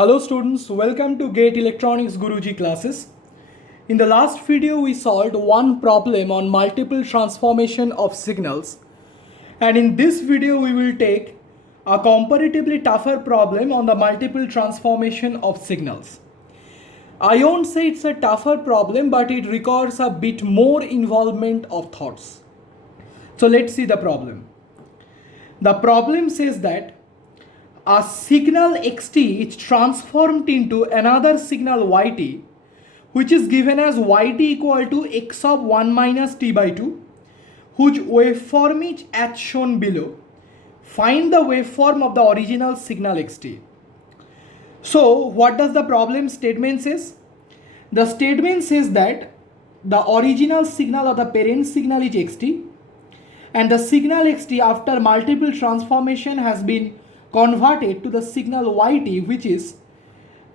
Hello students, welcome to Gate Electronics Guruji classes. In the last video we solved one problem on multiple transformation of signals, and in this video we will take a comparatively tougher problem on the multiple transformation of signals. I won't say it's a tougher problem, but it requires a bit more involvement of thoughts. So let's see the problem. The problem says that a signal xt is transformed into another signal yt, which is given as yt equal to x of 1 minus t by 2, whose waveform is as shown below. Find the waveform of the original signal xt. So what does the problem statement says? The statement says that the original signal or the parent signal is xt, and the signal xt after multiple transformation has been converted to the signal yt, which is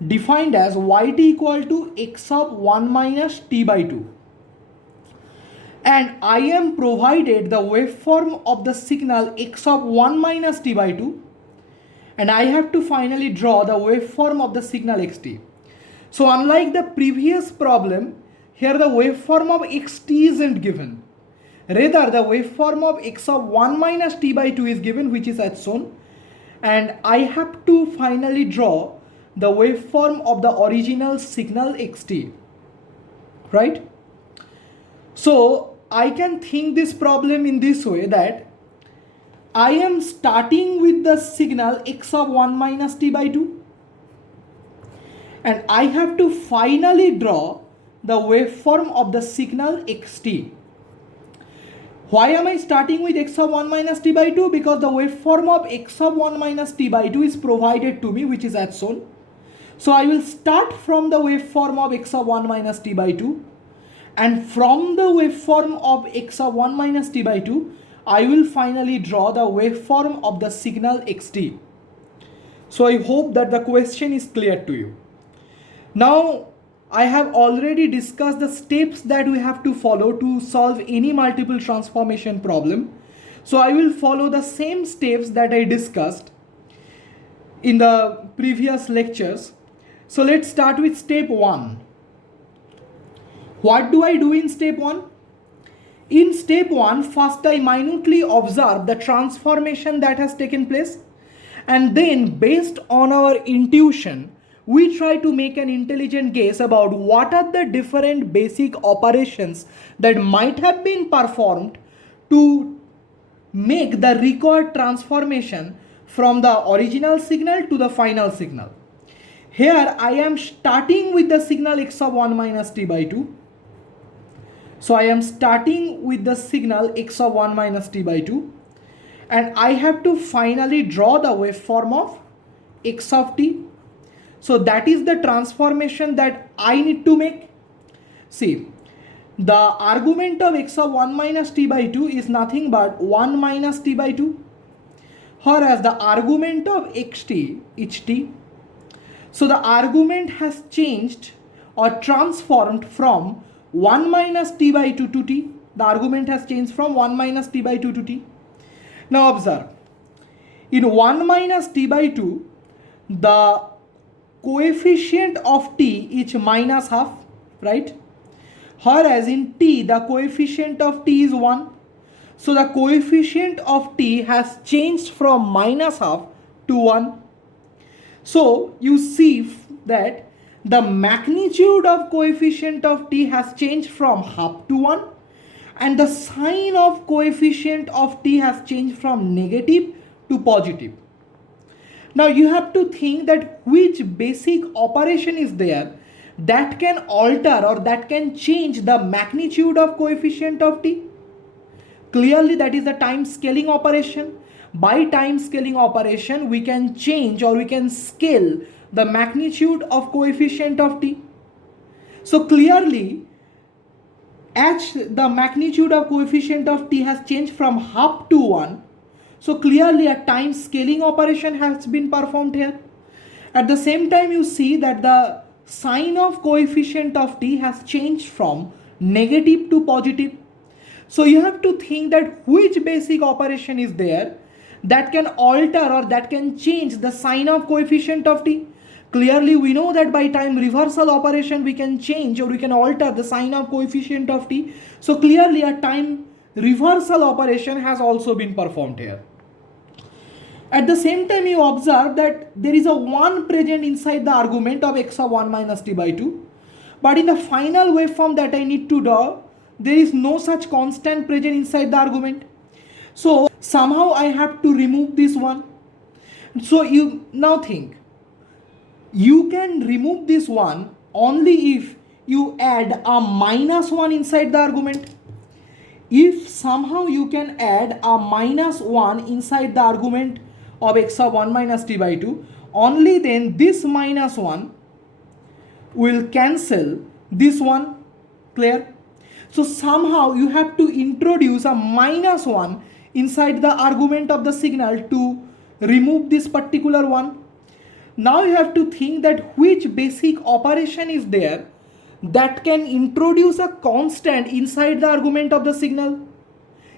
defined as yt equal to x of 1 minus t by 2. And I am provided the waveform of the signal x of 1 minus t by 2, and I have to finally draw the waveform of the signal xt. So unlike the previous problem, here the waveform of xt isn't given. Rather, the waveform of x of 1 minus t by 2 is given, which is as shown. And I have to finally draw the waveform of the original signal xt, right? So I can think this problem in this way, that I am starting with the signal x of 1 minus t by 2, and I have to finally draw the waveform of the signal xt. Why am I starting with x of 1 minus t by 2? Because the waveform of x of 1 minus t by 2 is provided to me, which is as shown. So I will start from the waveform of x of 1 minus t by 2, and from the waveform of x of 1 minus t by 2, I will finally draw the waveform of the signal xt. So I hope that the question is clear to you. Now, I have already discussed the steps that we have to follow to solve any multiple transformation problem. So I will follow the same steps that I discussed in the previous lectures. So let's start with step 1. What do I do in step 1? In step 1, first I minutely observe the transformation that has taken place, and then based on our intuition, we try to make an intelligent guess about what are the different basic operations that might have been performed to make the required transformation from the original signal to the final signal. Here I am starting with the signal x of 1 minus t by 2. So I am starting with the signal x of 1 minus t by 2, and I have to finally draw the waveform of x of t. So that is the transformation that I need to make. See, the argument of x of 1 minus t by 2 is nothing but 1 minus t by 2, whereas the argument of xt is t. So the argument has changed or transformed from 1 minus t by 2 to t. The argument has changed from 1 minus t by 2 to t. Now observe, in 1 minus t by 2, the coefficient of t is minus half, right? Whereas in t, the coefficient of t is 1. So the coefficient of t has changed from minus half to 1. So you see that the magnitude of coefficient of t has changed from half to 1, and the sign of coefficient of t has changed from negative to positive. Now you have to think that which basic operation is there that can alter or that can change the magnitude of coefficient of t. Clearly that is the time scaling operation. By time scaling operation, we can change or we can scale the magnitude of coefficient of t. So clearly, as the magnitude of coefficient of t has changed from half to 1, so clearly a time scaling operation has been performed here. At the same time, you see that the sign of coefficient of t has changed from negative to positive. So you have to think that which basic operation is there that can alter or that can change the sign of coefficient of t. Clearly we know that by time reversal operation we can change or we can alter the sign of coefficient of t. So clearly a time reversal operation has also been performed here. At the same time, you observe that there is a 1 present inside the argument of x of 1 minus t by 2. But in the final waveform that I need to draw, there is no such constant present inside the argument. So somehow I have to remove this one. So you now think, you can remove this one only if you add a minus 1 inside the argument. If somehow you can add a minus 1 inside the argument of x of 1 minus t by 2, only then this minus 1 will cancel this one. Clear? So somehow you have to introduce a minus 1 inside the argument of the signal to remove this particular one. Now you have to think that which basic operation is there that can introduce a constant inside the argument of the signal.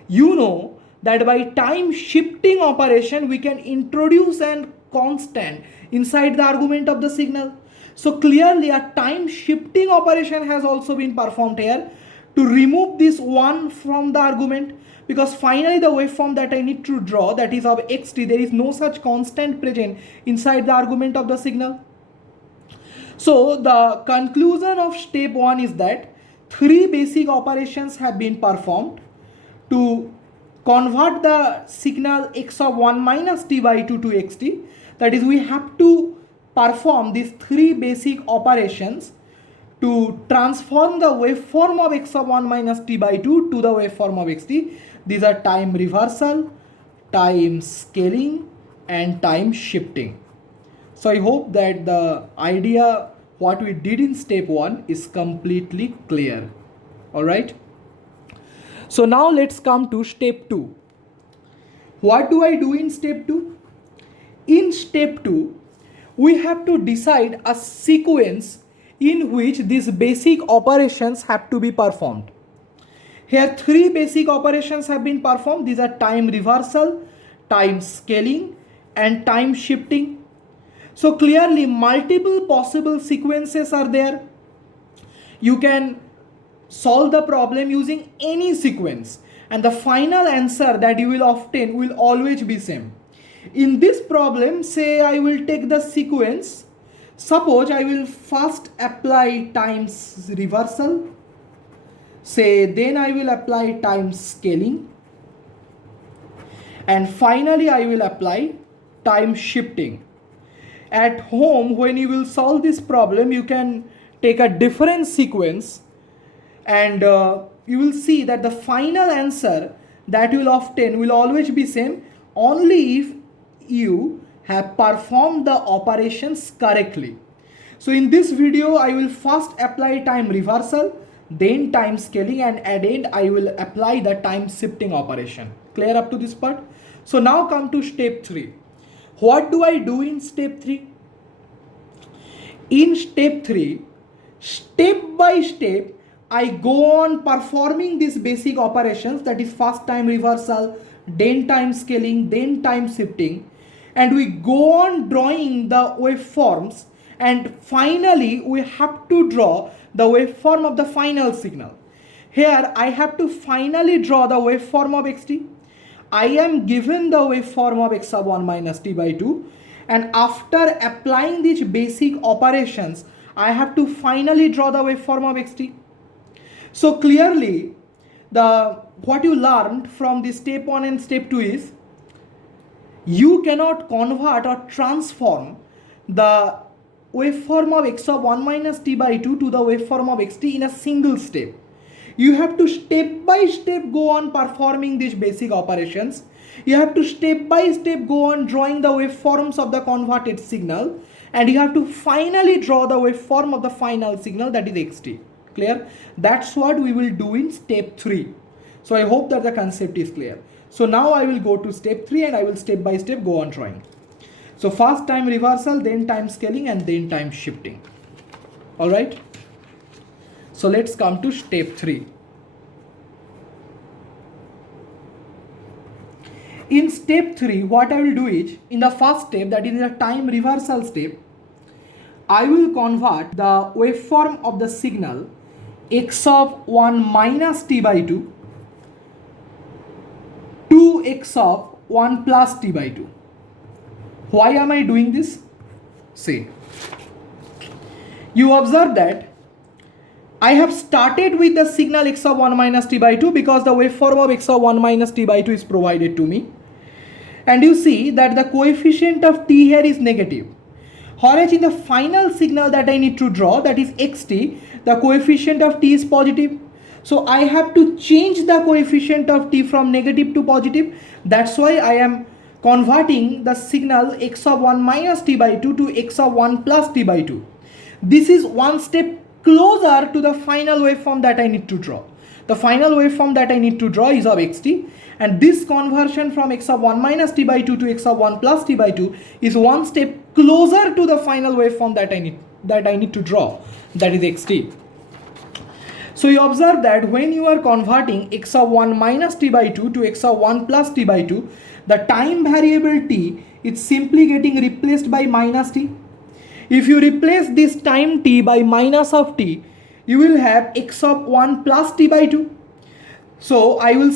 You know that by time shifting operation we can introduce a constant inside the argument of the signal. So clearly a time shifting operation has also been performed here to remove this one from the argument, because finally the waveform that I need to draw, that is of xt, there is no such constant present inside the argument of the signal. So the conclusion of step 1 is that 3 basic operations have been performed to convert the signal x of 1 minus t by 2 to xt. That is, we have to perform these 3 basic operations to transform the waveform of x of 1 minus t by 2 to the waveform of xt. These are time reversal, time scaling, and time shifting. So I hope that the idea what we did in step 1 is completely clear. Alright. So now let's come to step 2. What do I do in step 2? In step 2, we have to decide a sequence in which these basic operations have to be performed. Here 3 basic operations have been performed. These are time reversal, time scaling, and time shifting. So clearly multiple possible sequences are there. You can solve the problem using any sequence, and the final answer that you will obtain will always be same. In this problem, say I will take the sequence. Suppose I will first apply time reversal, say then I will apply time scaling, and finally I will apply time shifting. At home, when you will solve this problem, you can take a different sequence, and you will see that the final answer that you will obtain will always be same, only if you have performed the operations correctly. So in this video, I will first apply time reversal, then time scaling, and at the end I will apply the time shifting operation. Clear up to this part? So now come to step 3. What do I do in step 3? In step 3, step by step, I go on performing these basic operations, that is first time reversal, then time scaling, then time shifting, and we go on drawing the waveforms, and finally we have to draw the waveform of the final signal. Here I have to finally draw the waveform of xt. I am given the waveform of x of 1 minus t by 2, and after applying these basic operations, I have to finally draw the waveform of xt. So clearly, what you learned from the step 1 and step 2 is, you cannot convert or transform the waveform of x of 1 minus t by 2 to the waveform of xt in a single step. You have to step by step go on performing these basic operations. You have to step by step go on drawing the waveforms of the converted signal, and you have to finally draw the waveform of the final signal, that is xt. Clear? That's what we will do in step 3. So I hope that the concept is clear. So now I will go to step 3 and I will step by step go on drawing. So first time reversal, then time scaling, and then time shifting. Alright. So let's come to step 3. In step 3, what I will do is, in the first step, that is in the time reversal step, I will convert the waveform of the signal x of 1 minus t by 2 to x of 1 plus t by 2. Why am I doing this? Say, you observe that I have started with the signal x of 1 minus t by 2 because the waveform of x of 1 minus t by 2 is provided to me. And you see that the coefficient of t here is negative. Whereas in the final signal that I need to draw, that is xt, the coefficient of t is positive. So I have to change the coefficient of t from negative to positive. That's why I am converting the signal x of 1 minus t by 2 to x of 1 plus t by 2. This is one step closer to the final waveform that I need to draw. The final waveform that I need to draw is of xt, and this conversion from x of 1 minus t by 2 to x of 1 plus t by 2 is one step closer to the final waveform that I need to draw, that is xt. So you observe that when you are converting x of 1 minus t by 2 to x of 1 plus t by 2, the time variable t is simply getting replaced by minus t. If you replace this time t by minus of t, you will have x of 1 plus t by 2. So I will,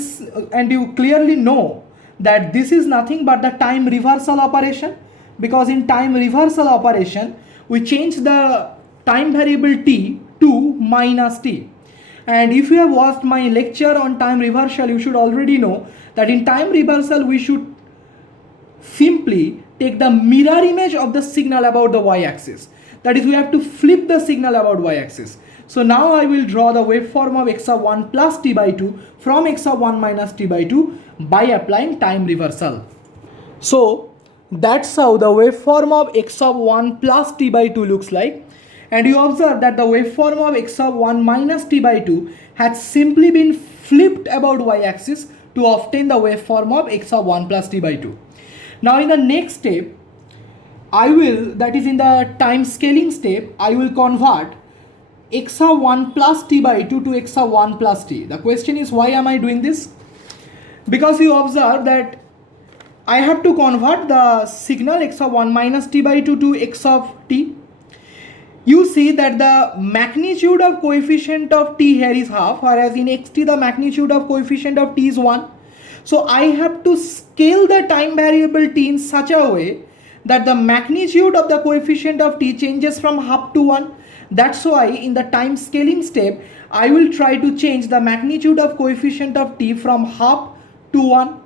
and you clearly know that this is nothing but the time reversal operation, because in time reversal operation we change the time variable t to minus t. And if you have watched my lecture on time reversal, you should already know that in time reversal we should simply take the mirror image of the signal about the y-axis. That is, we have to flip the signal about y-axis. So now I will draw the waveform of x of 1 plus t by 2 from x of 1 minus t by 2 by applying time reversal. So that's how the waveform of x of 1 plus t by 2 looks like. And you observe that the waveform of x of 1 minus t by 2 has simply been flipped about y-axis to obtain the waveform of x of 1 plus t by 2. Now in the next step, that is in the time scaling step, I will convert x of 1 plus t by 2 to x of 1 plus t. The question is, why am I doing this? Because you observe that I have to convert the signal x of 1 minus t by 2 to x of t. You see that the magnitude of coefficient of t here is half, whereas in xt the magnitude of coefficient of t is 1. So I have to scale the time variable t in such a way that the magnitude of the coefficient of t changes from half to 1. That's why in the time scaling step, I will try to change the magnitude of coefficient of t from half to 1.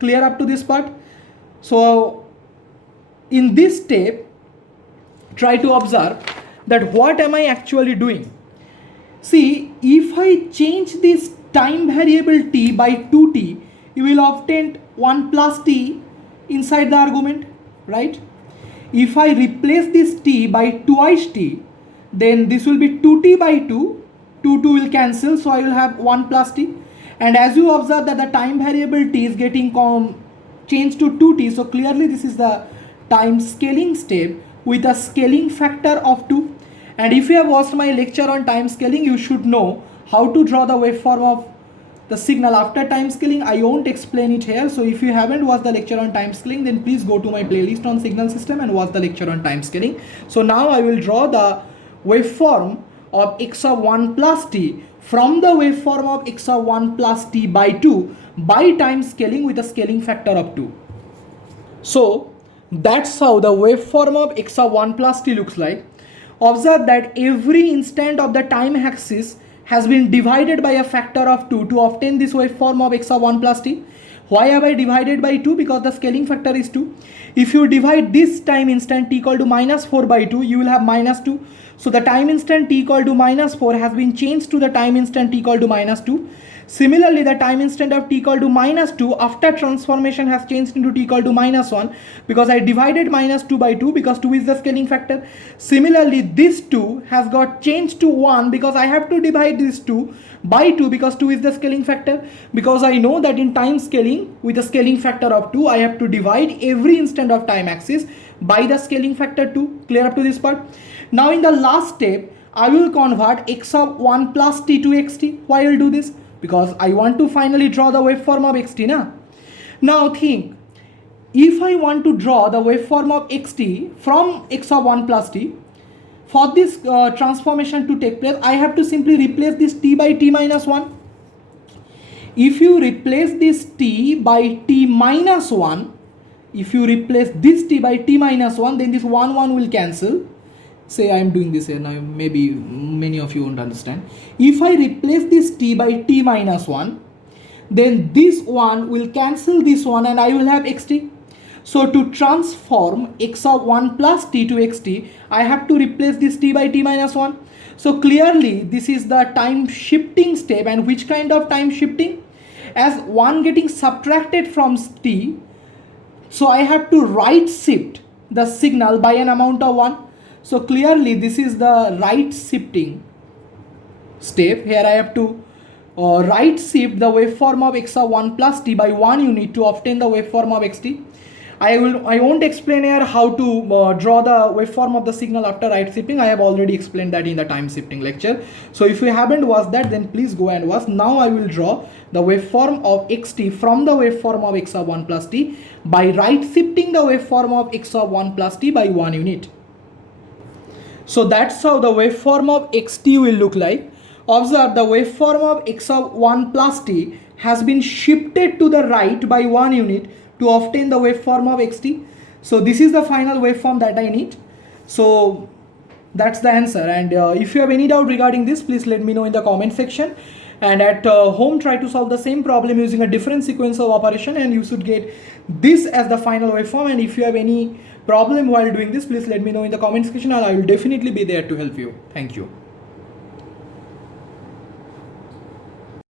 Clear up to this part? So in this step, try to observe that what am I actually doing. See, if I change this time variable t by 2t, you will obtain 1 plus t inside the argument, right? If I replace this t by twice t, then this will be 2t by 2, 2 will cancel, so I will have 1 plus t. And as you observe that the time variable t is getting changed to 2t, so clearly this is the time scaling step with a scaling factor of 2. And if you have watched my lecture on time scaling, you should know how to draw the waveform of the signal after time scaling. I won't explain it here. So if you haven't watched the lecture on time scaling, then please go to my playlist on signal system and watch the lecture on time scaling. So now I will draw the waveform of x of 1 plus t from the waveform of x of 1 plus t by 2 by time scaling with a scaling factor of 2. So that's how the waveform of x of 1 plus t looks like. Observe that every instant of the time axis has been divided by a factor of 2 to obtain this waveform of x of 1 plus t. Why have I divided by 2? Because the scaling factor is 2. If you divide this time instant t equal to minus 4 by 2, you will have minus 2. So the time instant t equal to minus 4 has been changed to the time instant t equal to minus 2. Similarly, the time instant of t equal to minus 2 after transformation has changed into t equal to minus 1, because I divided minus 2 by 2 because 2 is the scaling factor. Similarly, this 2 has got changed to 1 because I have to divide this 2 by 2 because 2 is the scaling factor. Because I know that in time scaling with a scaling factor of 2, I have to divide every instant of time axis by the scaling factor 2. Clear up to this part? Now in the last step, I will convert x of 1 plus t to xt. Why I will do this? Because I want to finally draw the waveform of xt. Now think, if I want to draw the waveform of xt from x of 1 plus t, for this transformation to take place, I have to simply replace this t by t minus 1. If you replace this t by t minus 1, if you replace this t by t minus 1, then this 1 will cancel. Say I am doing this here now, maybe many of you won't understand. If I replace this t by t minus 1, then this 1 will cancel this 1 and I will have xt. So to transform x of 1 plus t to xt, I have to replace this t by t minus 1. So clearly this is the time shifting step. And which kind of time shifting? As 1 getting subtracted from t, so I have to right shift the signal by an amount of 1. So clearly this is the right shifting step. Here I have to right shift the waveform of x of 1 plus t by 1 unit to obtain the waveform of xt. I won't explain here how to draw the waveform of the signal after right shifting. I have already explained that in the time shifting lecture. So if you haven't watched that, then please go and watch. Now I will draw the waveform of xt from the waveform of x of 1 plus t by right shifting the waveform of x of 1 plus t by 1 unit. So that's how the waveform of xt will look like. Observe the waveform of x of 1 plus t has been shifted to the right by 1 unit to obtain the waveform of xt. So this is the final waveform that I need. So that's the answer. And if you have any doubt regarding this, please let me know in the comment section. And at home, try to solve the same problem using a different sequence of operation, and you should get this as the final waveform. And if you have any problem while doing this, please let me know in the comment section and I will definitely be there to help you. Thank you.